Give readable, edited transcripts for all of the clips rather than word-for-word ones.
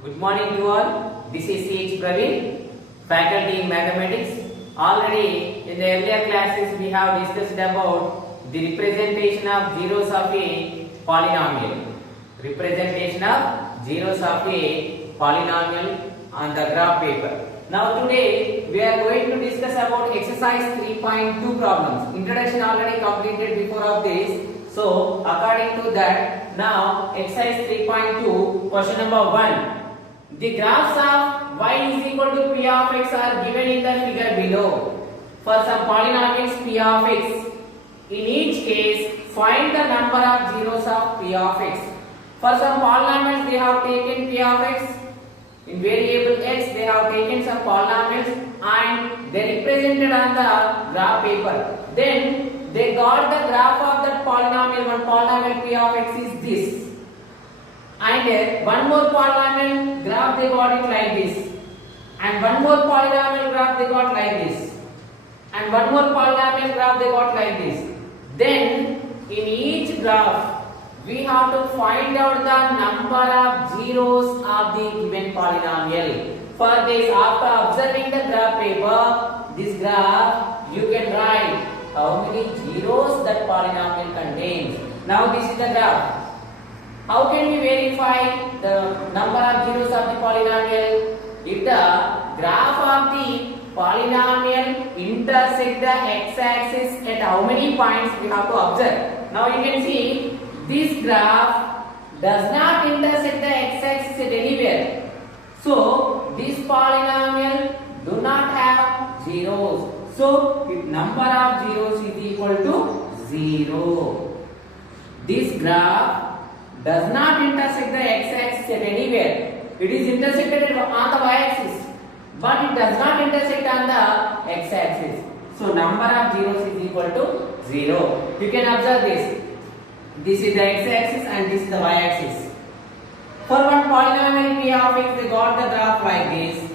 Good morning to all. This is C.H. Praveen, faculty in mathematics. Already in the earlier classes we have discussed about the representation of zeros of a polynomial. Representation of zeros of a polynomial on the graph paper. Now today we are going to discuss about exercise 3.2 problems. Introduction already completed before of this. So according to that, now exercise 3.2 question number 1. The graphs of y is equal to p of x are given in the figure below. For some polynomials p of x, in each case find the number of zeros of p of x. For some polynomials they have taken p of x, in variable x they have taken some polynomials and they represented on the graph paper. Then they got the graph of that polynomial. One polynomial p of x is this. And one more polynomial graph they got it like this, and one more polynomial graph they got like this, and one more polynomial graph they got like this. Then in each graph we have to find out the number of zeros of the given polynomial. For this, after observing the graph paper, this graph you can write how many zeros that polynomial contains. Now this is the graph. How can we verify the number of zeros of the polynomial? If the graph of the polynomial intersect the x-axis at how many points we have to observe. Now you can see this graph does not intersect the x-axis at anywhere. So this polynomial do not have zeros. So if number of zeros is equal to 0. This graph does not intersect the x-axis at anywhere. It is intersected on the y-axis, but it does not intersect on the x-axis. So number of zeros is equal to 0. You can observe this. This is the x-axis and this is the y-axis. For one polynomial p of x, they got the graph like this.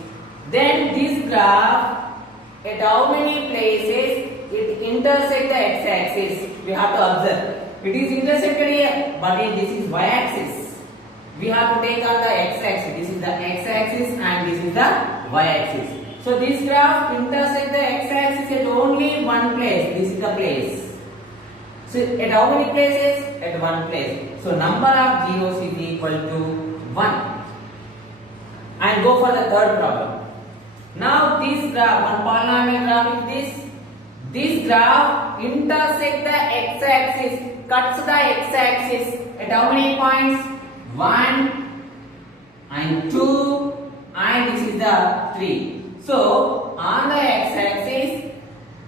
Then this graph, at how many places it intersects the x-axis? We have to observe. It is intersected here, but this is y-axis. We have to take on the x-axis. This is the x-axis and this is the y-axis. So this graph intersects the x-axis at only one place. This is the place. So at how many places? At one place. So number of zeros is equal to 1. And go for the third problem. Now this graph, one polynomial graph is this. This graph intersects the x-axis, cuts the x-axis at how many points? 1 and 2 and this is the 3. So on the x-axis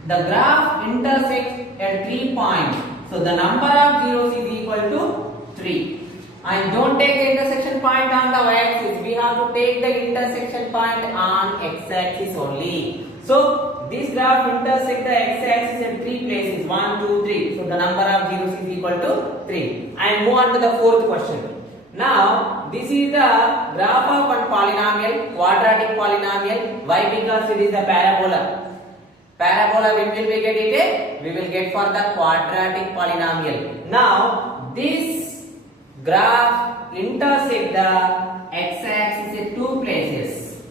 the graph intersects at 3 points. So the number of zeros is equal to 3. And don't take the intersection point on the y-axis. We have to take the intersection point on x-axis only. So this graph intersects the x-axis at 3 places. 1, 2, 3. So the number of zeros is equal to 3. And move on to the fourth question. Now this is the graph of one polynomial, quadratic polynomial. Why? Because it is a parabola. Parabola, when will we get it? We will get for the quadratic polynomial. Now this graph intersects the x-axis at 2 places.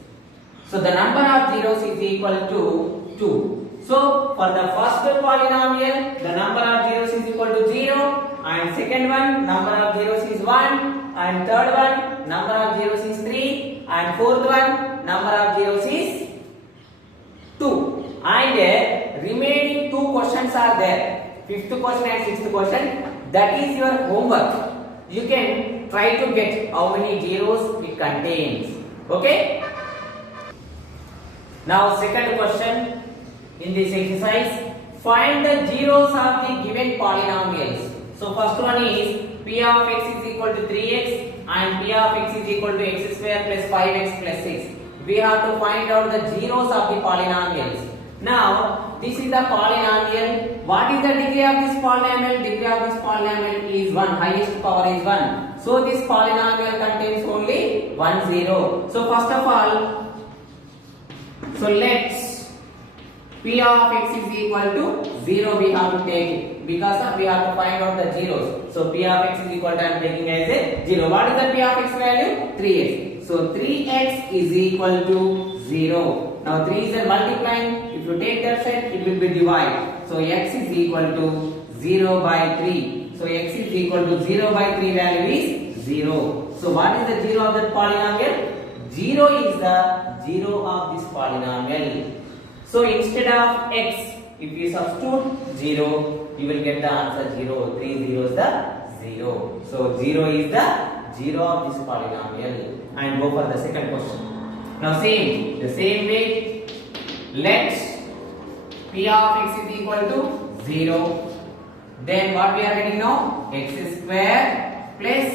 So the number of zeros is equal to 2. So for the first polynomial, the number of zeros is equal to 0, and second one, number of zeros is 1, and third one, number of zeros is 3, and fourth one, number of zeros is 2. And remaining 2 questions are there. Fifth question and sixth question. That is your homework. You can try to get how many zeros it contains. Okay? Now second question in this exercise, find the zeros of the given polynomials. So first one is p of x is equal to 3x and p of x is equal to x square plus 5x plus 6. We have to find out the zeros of the polynomials. Now this is the polynomial. What is the degree of this polynomial? Degree of this polynomial is 1. Highest power is 1. So this polynomial contains only 1 zero. So first of all, so let's P of x is equal to 0, we have to take it because we have to find out the zeros. So P of x is equal to, I am taking as a 0. What is the P of x value? 3x. So 3x is equal to 0. Now 3 is a multiplying. If you take that side, it will be divide. So x is equal to 0 by 3. So x is equal to 0 by 3 value is 0. So what is the 0 of that polynomial? 0 is the 0 of this polynomial. So instead of x, if you substitute 0, you will get the answer 0. 3 0 is the 0. So 0 is the 0 of this polynomial. And go for the second question. Now the same way, let P of x is equal to 0. Then what we are getting now? X square plus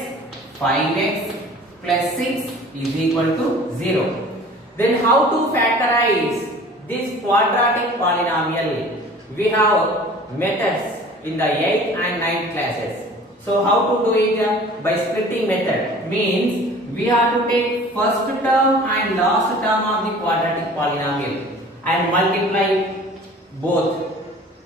5x plus 6 is equal to 0. Then how to factorize this quadratic polynomial? We have methods in the 8th and 9th classes. So how to do it? By splitting method. Means we have to take first term and last term of the quadratic polynomial and multiply both.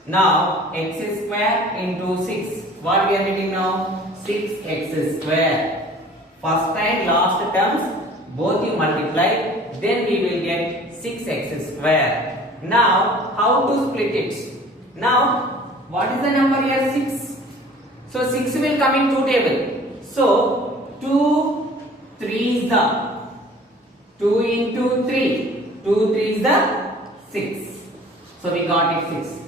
Now x square into 6. What we are getting now? 6x square. First and last terms both you multiply, then we will get 6x square. Now how to split it? Now what is the number here? 6. So 6 will come in two table. So 2 3 is the 2 into 3. 2 3 is the 6. So we got it 6.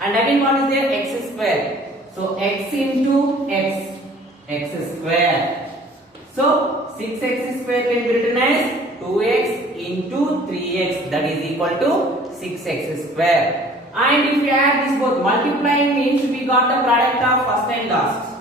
And again what is there? X square. So x into x, x square. So 6x square can be written as 2x into 3x, that is equal to 6x square. And if we add this both, multiplying means we got the product of first and last.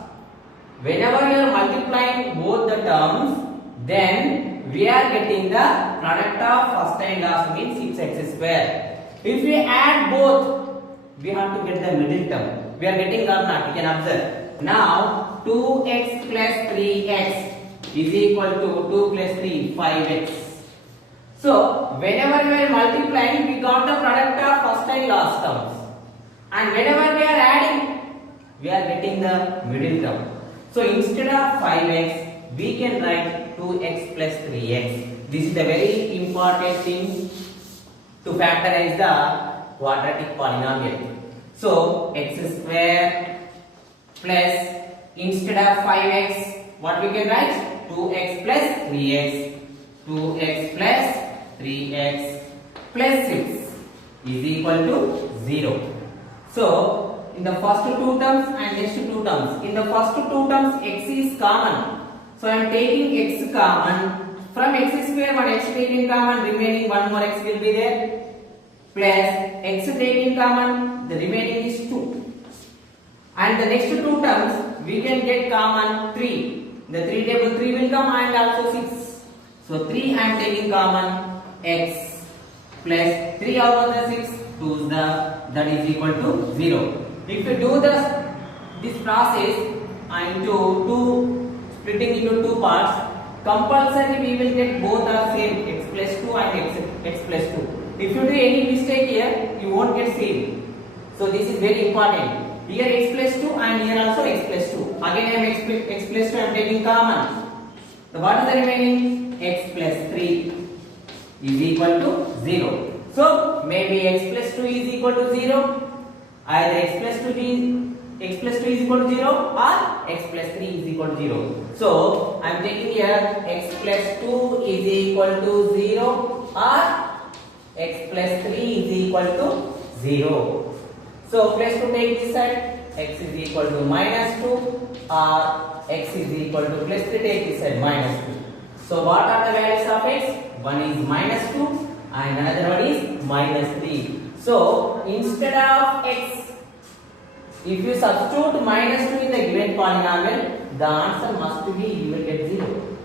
Whenever you are multiplying both the terms, then we are getting the product of first and last, means 6x square. If we add both, we have to get the middle term. We are getting or not, you can observe. Now 2x plus 3x is equal to 2 plus 3, 5x. So whenever we are multiplying, we got the product of first and last terms. And whenever we are adding, we are getting the middle term. So instead of 5x, we can write 2x plus 3x. This is the very important thing to factorize the quadratic polynomial. So x square plus, instead of 5x, what we can write? 2x plus 3x. 2x plus 3x plus 6 is equal to 0. So in the first two terms and next two terms, in the first two terms x is common. So I am taking x common. From x square, one x taking common, remaining one more x will be there. Plus x taking common, the remaining is 2. And the next two terms, we can get common 3. The 3 table 3 will come and also 6. So 3 I am taking common, x plus 3 out of the 6, 2 is that is equal to 0. If you do this process splitting into two parts, compulsory we will get both are same, x plus 2 and x plus 2. If you do any mistake here, you won't get same. So this is very important. Here x plus 2 and here also x plus 2. Again I am x plus 2 I am taking common. So what is the remaining? X plus 3 is equal to 0. So maybe x plus 2 is equal to 0. Either x plus 2 is equal to 0 or x plus 3 is equal to 0. So I am taking here x plus 2 is equal to 0 or x plus 3 is equal to 0. So plus to take this side, x is equal to minus 2 or x is equal to plus 3, take this side minus 2. So what are the values of x? One is minus 2 and another one is minus 3. So instead of x, if you substitute minus 2 in the given polynomial, the answer must be, you will get 0.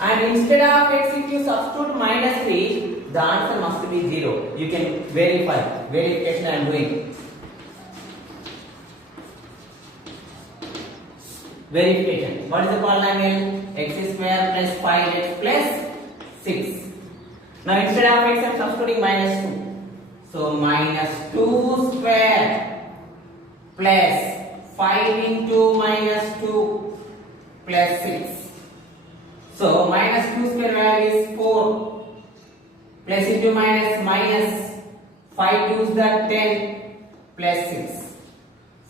And instead of x, if you substitute minus 3, the answer must be 0. You can verify. Verification I am doing. Verification. What is the polynomial? X square plus 5x plus 6. Now instead of x, I am substituting minus 2. So minus 2 square plus 5 into minus 2 plus 6. So minus 2 square value is 4. Plus into minus minus 5 2s that 10 plus 6.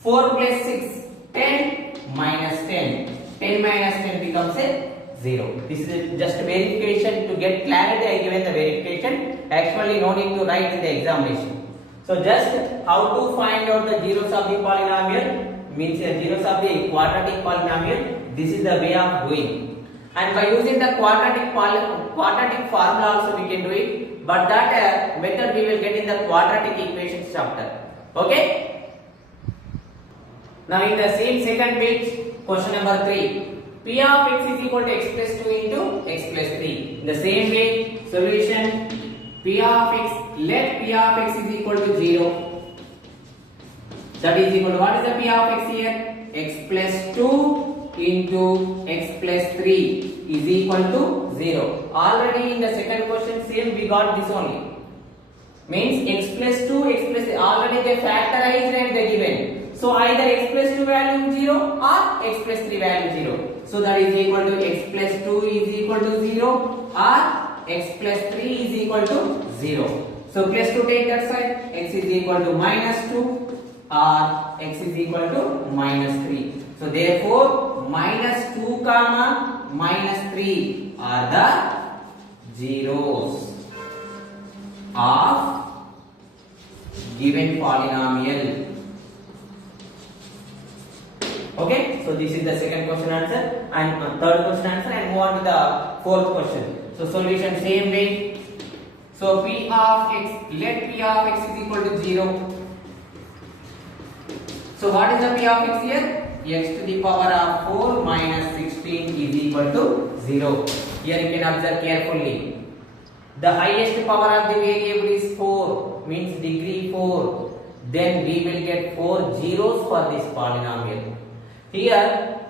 4 plus 6 10 minus 10. 10 minus 10 becomes a 0. This is just verification to get clarity. I given the verification. Actually no need to write in the examination. So just how to find out the zeros of the polynomial, means the zeros of the quadratic polynomial. This is the way of doing. And by using the quadratic formula also we can do it. But that method we will get in the quadratic equations chapter. Okay. Now in the same second page, question number 3. P of x is equal to x plus 2 into x plus 3. In the same way, solution P of x, let P of x is equal to 0. That is equal to, what is the P of x here? X plus 2 into x plus 3 is equal to 0. Already in the second question same we got this only. Means x plus 2, x plus 3, already they factorized and they given. So either x plus 2 value 0 or x plus 3 value 0. So that is equal to x plus 2 is equal to 0 or x plus 3 is equal to 0. So plus 2 take that side, x is equal to minus 2 or x is equal to minus 3. So therefore minus 2 comma minus 3 are the zeros of given polynomial. Okay, so this is the second question answer and third question answer, and move on to the fourth question. So solution same way. So P of x, let P of x is equal to 0. So what is the P of x here? X to the power of 4 minus 16 is equal to 0. Here you can observe carefully. The highest power of the variable is 4, means degree 4. Then we will get 4 zeros for this polynomial. Here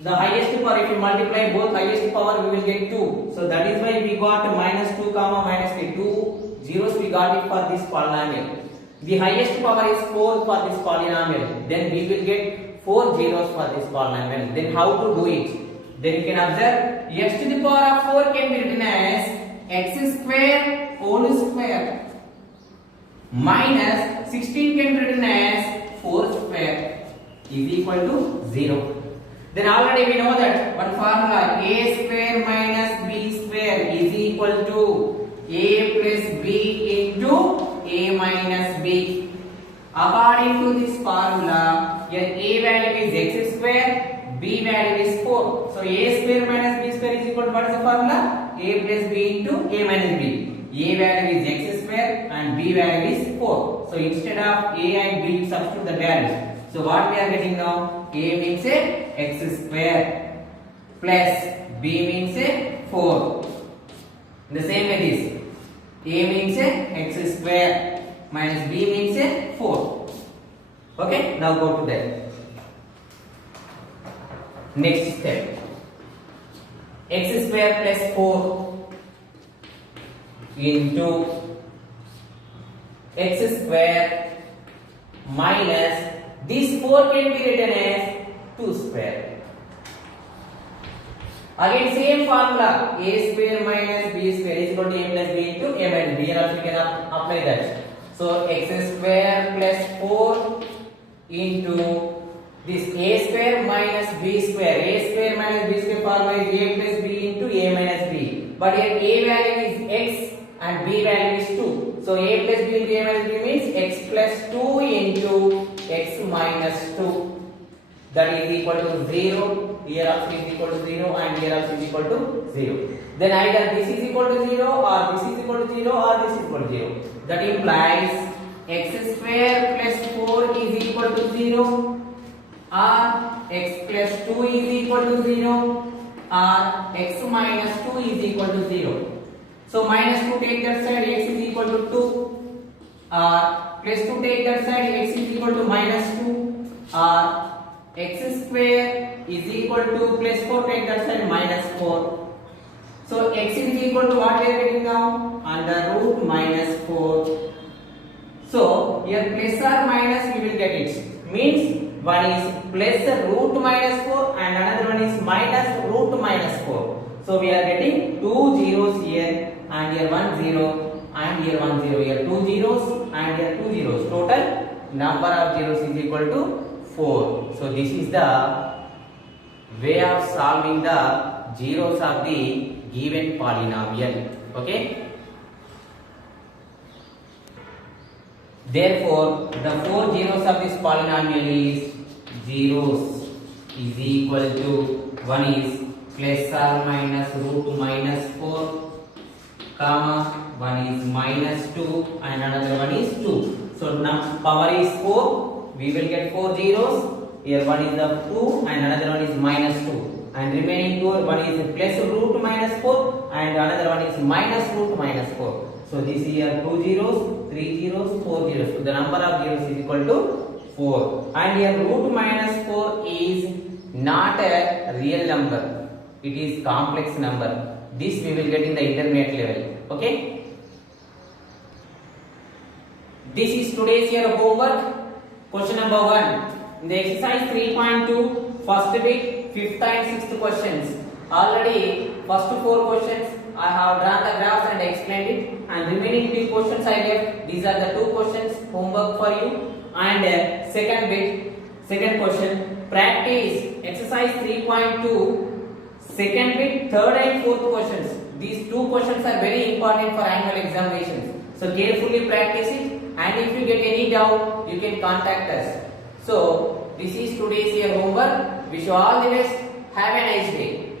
the highest power, if you multiply both highest power we will get 2. So that is why we got minus 2 comma minus 3. 2 zeros we got it for this polynomial. The highest power is 4 for this polynomial. Then we will get 4 zeros for this polynomial. Then how to do it? Then you can observe x to the power of 4 can be written as x square whole square minus 16 can be written as 4 square is equal to 0. Then already we know that one formula, a square minus b square is equal to a plus b into a minus b. According to this formula, here a value is x square, b value is 4. So a square minus b square is equal to, what is the formula? A plus b into a minus b. A value is x square and b value is 4. So instead of a and b, substitute the values. So what we are getting now? A means a x square plus b means a 4. In the same way this, a means a x square minus b means a 4. Okay, now go to that. Next step. X square plus 4 into x square minus, this 4 can be written as 2 square. Again same formula, a square minus b square is equal to a plus b into a minus b. Here also we can apply that. So x square plus 4 into this a square minus b square. A square minus b square formula is a plus b into a minus b. But here a value is x and b value is 2. So a plus b into a minus b means x plus 2 into x minus 2. That is equal to 0. Here also is equal to 0 and here also is equal to 0. Then either this is equal to 0 or this is equal to 0 or this is equal to 0. That implies x square plus 4 is equal to 0 or x plus 2 is equal to 0 or x minus 2 is equal to 0. So minus 2 take that side, x is equal to 2 or plus 2 take that side, x is equal to minus 2 or x square is equal to plus 4 take that side minus 4. So x is equal to what we are getting now? Under root minus 4 So here plus or minus we will get it. Means one is plus root minus 4 and another one is minus root minus 4. So we are getting two zeros here and here 1 0 and here 1 0. Here two zeros and here two zeros. Total number of zeros is equal to 4. So this is the way of solving the zeros of the given polynomial. Okay. Therefore, the four zeros of this polynomial is zeros is equal to one is plus or minus root minus 4, comma one is minus 2 and another one is 2. So now power is 4. We will get four zeros. Here one is the 2 and another one is minus 2. And remaining two, one is plus root minus 4 and another one is minus root minus 4. So this is here 2 zeros, 3 zeros, 4 zeros. So the number of zeros is equal to 4. And here root minus 4 is not a real number. It is complex number. This we will get in the intermediate level. Okay. This is today's year homework. Question number 1. In the exercise 3.2, first bit, 5th and 6th questions. Already first 4 questions I have drawn the graphs and explained it, and remaining 3 questions I left. These are the 2 questions homework for you. And second bit, second question, practice exercise 3.2, second bit, third and fourth questions. These 2 questions are very important for annual examinations. So carefully practice it, and if you get any doubt, you can contact us. So this is today's year homework. Wish you all the best. Have a nice day.